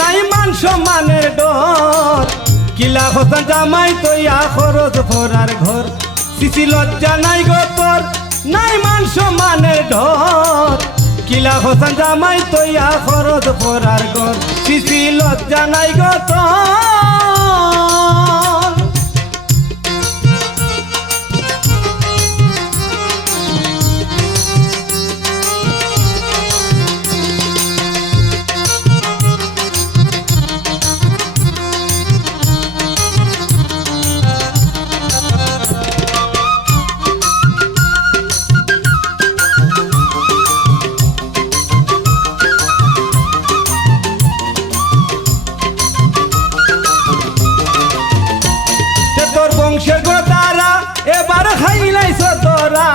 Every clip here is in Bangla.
নাই মান সম্মানের ডর কিলা হতান জামাই তৈয়া খরচ ভরার ঘর সিসি লজ্জা নাই গো তোর নাই মান সম্মানের ডর কিলা হতান জামাই তৈয়া খরচ ভরার ঘর সিসি লজ্জা নাই গো তোর বংশের গোদারা এবার খাইলাইছ তোরা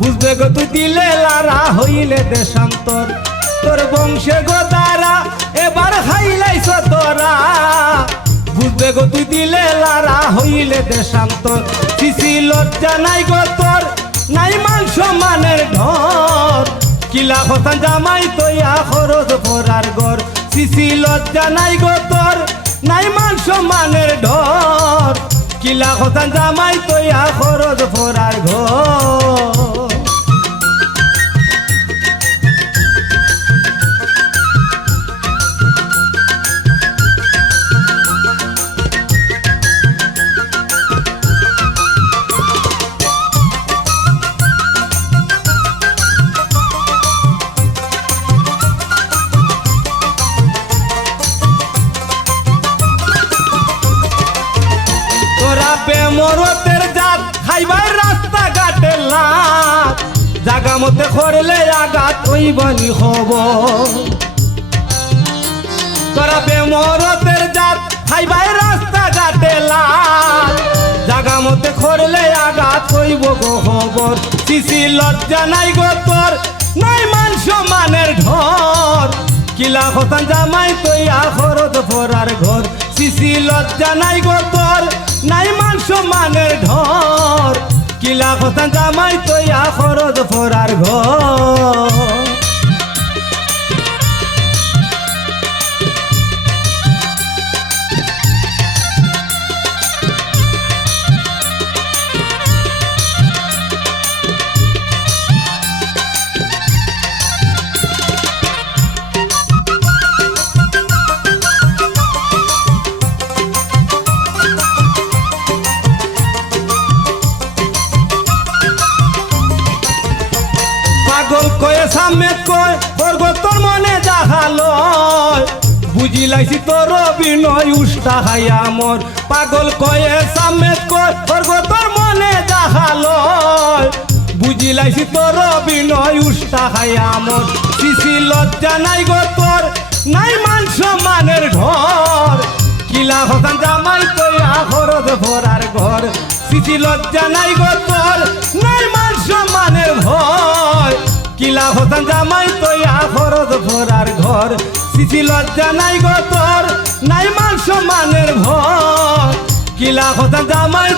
বুঝবে গো তুই দিলে লারা হইলে দেশান্তর তোর বংশের গোদারা এবার খাইলাইছ তোরা বুঝবে গো তুই দিলে লারা হইলে দেশান্তর সিসি লজ্জা নাই গো তোর নাই মান সম্মানের ঢর কিলা হতান জামাই তৈয়া খরচ ভরার ঘর সিসি লজ্জা নাই গো তোর নাই মান সম্মানের ঢর কিলা হতান জামাই তৈয়া খরচ ভরার ঘর মরতের জাত খাইবার রাস্তা ঘাটে লাগ জাগা মতে করলে আঘাত হইবানি খবর তোরা বেমরতের জাত খাইবার রাস্তা ঘাটে লাগ জাগা মতে করলে আঘাত হইব গো খবর সিসি লজ্জা নাই গো তোর নাই মান সম্মানের ঢর কিলা হতান জামাই তৈয়া খরচ ভরার ঘর সিসি লজ্জা নাই গো তোর নাই মান সম্মানের ঢর কিলা হতান জামাই তৈয়া খরচ ভরার ঘর পাগল কয়ে সামনে কয় বর্গ তোর মনে যাহালো বুঝিলাইছি তোর অভিনয় উষ্টা খাইয়া মর পাগল কয়ে সামনে কয় বর্গ তোর মনে যাহালো বুঝিলাইছি তোর অভিনয় উষ্টা খাইয়া মর সিসি লজ্জা নাই গো তোর নাই মান সম্মানের ঢর কিলা হতান জামাই তৈয়া খরচ ভরার ঘর সিসি লজ্জা নাই গো তোর নাই মান সম্মানের ভয় কিলা হতান জামাই তৈয়া খরচ ভরার ঘর সিসি লজ্জা নাই গো তোর নাই মান সম্মানের ভয় কিলা হতান জামাই